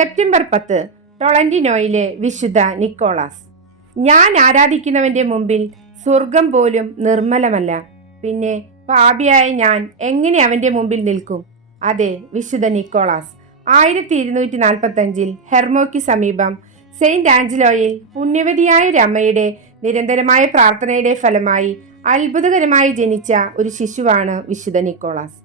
September പത്ത് ടൊളന്റിനോയിലെ വിശുദ്ധ Nicholas. ഞാൻ ആരാധിക്കുന്നവന്റെ മുമ്പിൽ സ്വർഗം പോലും നിർമ്മലമല്ല. പിന്നെ പാപിയായ ഞാൻ എങ്ങനെ അവന്റെ മുമ്പിൽ നിൽക്കും? അതെ വിശുദ്ധ നിക്കോളാസ്. ആയിരത്തി ഇരുന്നൂറ്റി നാൽപ്പത്തഞ്ചിൽ ഹെർമോയ്ക്ക് സമീപം സെയിന്റ് ആഞ്ചലോയിൽ പുണ്യവതിയായ ഒരു നിരന്തരമായ പ്രാർത്ഥനയുടെ ഫലമായി അത്ഭുതകരമായി ജനിച്ച ഒരു ശിശുവാണ് വിശുദ്ധ നിക്കോളാസ്.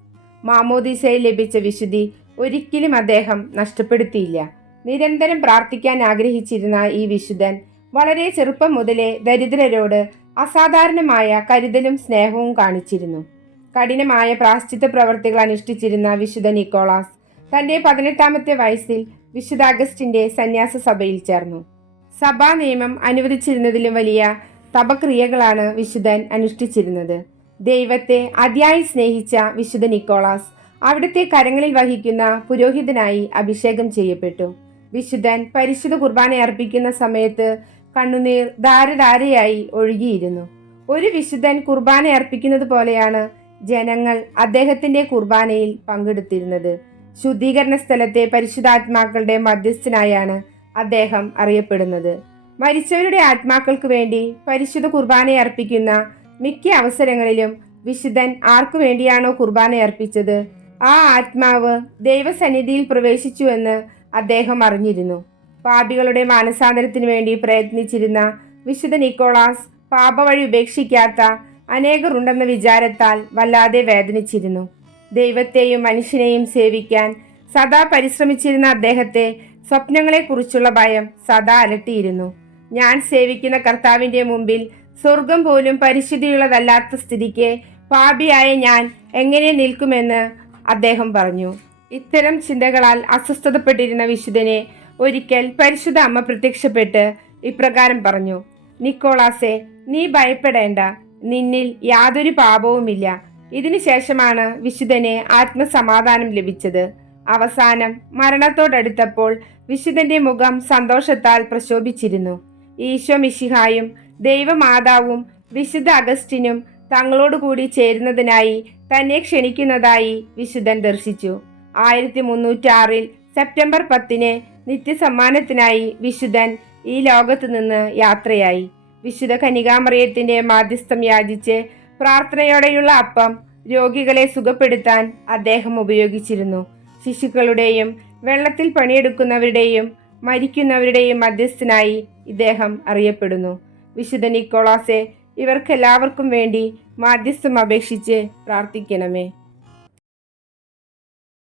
മാമോദീസയിൽ ലഭിച്ച വിശുദ്ധി ഒരിക്കലും അദ്ദേഹം നഷ്ടപ്പെടുത്തിയില്ല. നിരന്തരം പ്രാർത്ഥിക്കാൻ ആഗ്രഹിച്ചിരുന്ന ഈ വിശുദ്ധൻ വളരെ ചെറുപ്പം മുതലേ ദരിദ്രരോട് അസാധാരണമായ കരുതലും സ്നേഹവും കാണിച്ചിരുന്നു. കഠിനമായ പ്രാശ്ചിത്ത പ്രവർത്തികൾ അനുഷ്ഠിച്ചിരുന്ന വിശുദ്ധ നിക്കോളാസ് തന്റെ പതിനെട്ടാമത്തെ വയസ്സിൽ വിശുദ്ധ അഗസ്റ്റിന്റെ സന്യാസ സഭയിൽ ചേർന്നു. സഭാ നിയമം അനുവദിച്ചിരുന്നതിലും വലിയ തപക്രിയകളാണ് വിശുദ്ധൻ അനുഷ്ഠിച്ചിരുന്നത്. ദൈവത്തെ അതിയായി സ്നേഹിച്ച വിശുദ്ധ നിക്കോളാസ് അവിടുത്തെ കരങ്ങളിൽ വഹിക്കുന്ന പുരോഹിതനായി അഭിഷേകം ചെയ്യപ്പെട്ടു. വിശുദ്ധൻ പരിശുദ്ധ കുർബാന അർപ്പിക്കുന്ന സമയത്ത് കണ്ണുനീർ ധാരധാരയായി ഒഴുകിയിരുന്നു. ഒരു വിശുദ്ധൻ കുർബാന അർപ്പിക്കുന്നത് പോലെയാണ് ജനങ്ങൾ അദ്ദേഹത്തിന്റെ കുർബാനയിൽ പങ്കെടുത്തിരുന്നത്. ശുദ്ധീകരണ സ്ഥലത്തെ പരിശുദ്ധാത്മാക്കളുടെ മധ്യസ്ഥനായാണ് അദ്ദേഹം അറിയപ്പെടുന്നത്. മരിച്ചവരുടെ ആത്മാക്കൾക്ക് വേണ്ടി പരിശുദ്ധ കുർബാന അർപ്പിക്കുന്ന മിക്ക അവസരങ്ങളിലും വിശുദ്ധൻ ആർക്കു വേണ്ടിയാണോ കുർബാന അർപ്പിച്ചത്? ആ ആത്മാവ് ദൈവസന്നിധിയിൽ പ്രവേശിച്ചുവെന്ന് അദ്ദേഹം അറിഞ്ഞിരുന്നു. പാപികളുടെ മാനസാന്തരത്തിനു വേണ്ടി പ്രയത്നിച്ചിരുന്ന വിശുദ്ധ നിക്കോളാസ് പാപവഴി ഉപേക്ഷിക്കാത്ത അനേകരുണ്ടെന്ന വിചാരത്താൽ വല്ലാതെ വേദനിച്ചിരുന്നു. ദൈവത്തെയും മനുഷ്യനെയും സേവിക്കാൻ സദാ പരിശ്രമിച്ചിരുന്ന അദ്ദേഹത്തെ സ്വപ്നങ്ങളെക്കുറിച്ചുള്ള ഭയം സദാ അലട്ടിയിരുന്നു. ഞാൻ സേവിക്കുന്ന കർത്താവിന്റെ മുമ്പിൽ സ്വർഗം പോലും പരിശുദ്ധിയുള്ളതല്ലാത്ത സ്ഥിതിക്ക് പാപിയായ ഞാൻ എങ്ങനെ നിൽക്കുമെന്ന് അദ്ദേഹം പറഞ്ഞു ഇത്തരം ചിന്തകളാൽ അസ്വസ്ഥതപ്പെട്ടിരുന്ന വിശുദ്ധനെ ഒരിക്കൽ പരിശുദ്ധ അമ്മ പ്രത്യക്ഷപ്പെട്ട് ഇപ്രകാരം പറഞ്ഞു നിക്കോളാസെ നീ ഭയപ്പെടേണ്ട നിന്നിൽ യാതൊരു പാപവുമില്ല. ഇതിനുശേഷമാണ് വിശുദ്ധനെ ആത്മസമാധാനം ലഭിച്ചത്. അവസാനം മരണത്തോടടുത്തപ്പോൾ വിശുദ്ധന്റെ മുഖം സന്തോഷത്താൽ പ്രശോഭിച്ചിരുന്നു. ഈശോ മിശിഹായും ദൈവമാതാവും വിശുദ്ധ അഗസ്റ്റിനും തങ്ങളോടുകൂടി ചേരുന്നതിനായി തന്നെ ക്ഷണിക്കുന്നതായി വിശുദ്ധൻ ദർശിച്ചു. ആയിരത്തി മുന്നൂറ്റാറിൽ സെപ്റ്റംബർ പത്തിന് നിത്യസമ്മാനത്തിനായി വിശുദ്ധൻ ഈ ലോകത്തു നിന്ന് യാത്രയായി. വിശുദ്ധ കനികാമറിയത്തിന്റെ മാധ്യസ്ഥം യാചിച്ച് പ്രാർത്ഥനയോടെയുള്ള അപ്പം രോഗികളെ സുഖപ്പെടുത്താൻ അദ്ദേഹം ഉപയോഗിച്ചിരുന്നു. ശിശുക്കളുടെയും വെള്ളത്തിൽ പണിയെടുക്കുന്നവരുടെയും മരിക്കുന്നവരുടെയും മധ്യസ്ഥനായി ഇദ്ദേഹം അറിയപ്പെടുന്നു. വിശുദ്ധ നിക്കോളാസെ ഇവർക്കെല്ലാവർക്കും വേണ്ടി മാധ്യസ്ഥം അപേക്ഷിച്ച് പ്രാർത്ഥിക്കണമേ.